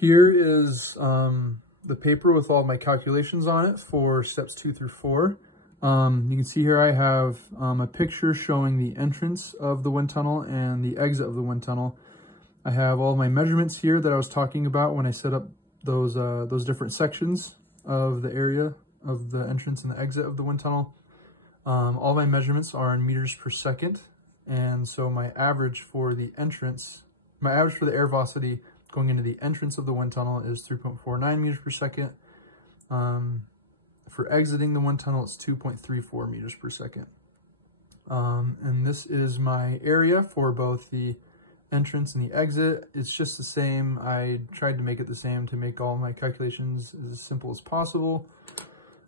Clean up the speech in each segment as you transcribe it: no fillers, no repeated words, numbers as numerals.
Here is the paper with all my calculations on it for steps 2 through 4. You can see here I have a picture showing the entrance of the wind tunnel and the exit of the wind tunnel. I have all my measurements here that I was talking about when I set up those different sections of the area of the entrance and the exit of the wind tunnel. All my measurements are in meters per second, and so my average for the air velocity going into the entrance of the wind tunnel is 3.49 meters per second. For exiting the wind tunnel, it's 2.34 meters per second. And this is my area for both the entrance and the exit. It's just the same. I tried to make it the same to make all my calculations as simple as possible.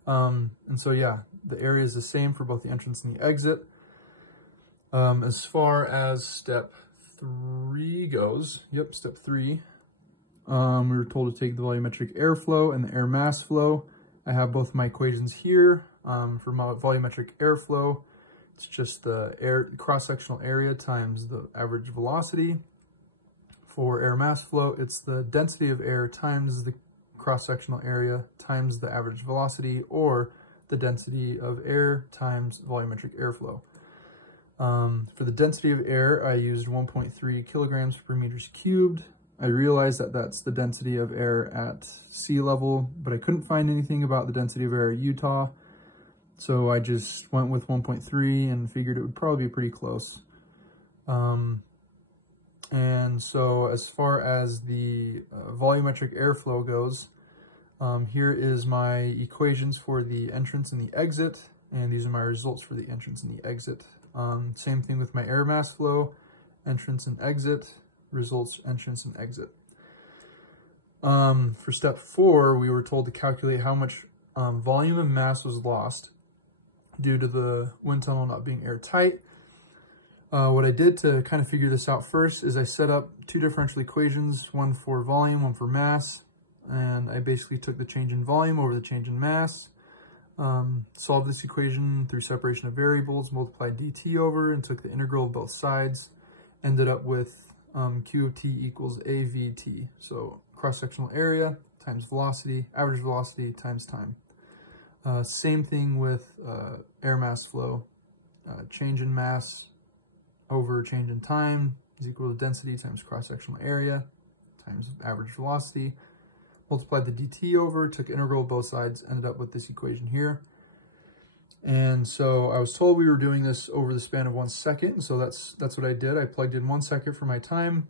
And so yeah, the area is the same for both the entrance and the exit. As far as step 3 goes, step 3, we were told to take the volumetric airflow and the air mass flow. I have both my equations here. For my volumetric airflow, it's just the cross-sectional area times the average velocity. For air mass flow, it's the density of air times the cross-sectional area times the average velocity, or the density of air times volumetric airflow. For the density of air, I used 1.3 kilograms per meters cubed. I realized that that's the density of air at sea level, but I couldn't find anything about the density of air at Utah. So I just went with 1.3 and figured it would probably be pretty close. And so as far as the volumetric airflow goes, here is my equations for the entrance and the exit, and these are my results for the entrance and the exit. Same thing with my air mass flow, entrance and exit, results, entrance and exit. For step 4, we were told to calculate how much volume of mass was lost due to the wind tunnel not being airtight. What I did to kind of figure this out first is I set up 2 differential equations, one for volume, one for mass, and I basically took the change in volume over the change in mass, solved this equation through separation of variables, multiplied dt over, and took the integral of both sides, ended up with Q of t equals AVT. So cross-sectional area times velocity, average velocity times time. Same thing with air mass flow. Change in mass over change in time is equal to density times cross-sectional area times average velocity. Multiplied the dt over, took integral of both sides, ended up with this equation here. And so I was told we were doing this over the span of 1 second, and so that's what I did. I plugged in 1 second for my time,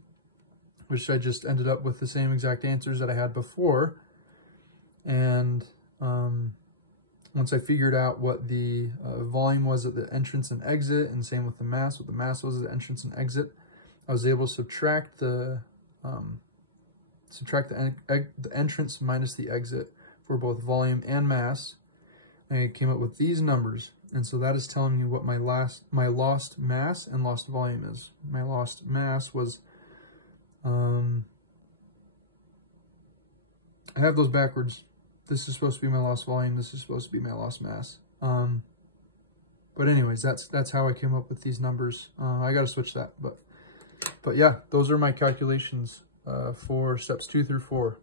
which I just ended up with the same exact answers that I had before. And once I figured out what the volume was at the entrance and exit, and same with the mass, what the mass was at the entrance and exit, I was able to subtract the entrance minus the exit for both volume and mass. I came up with these numbers, and so that is telling me what my lost mass and lost volume is. My lost mass was, I have those backwards. This is supposed to be my lost volume. This is supposed to be my lost mass. But anyways, that's how I came up with these numbers. I got to switch that, but yeah, those are my calculations for steps 2 through 4.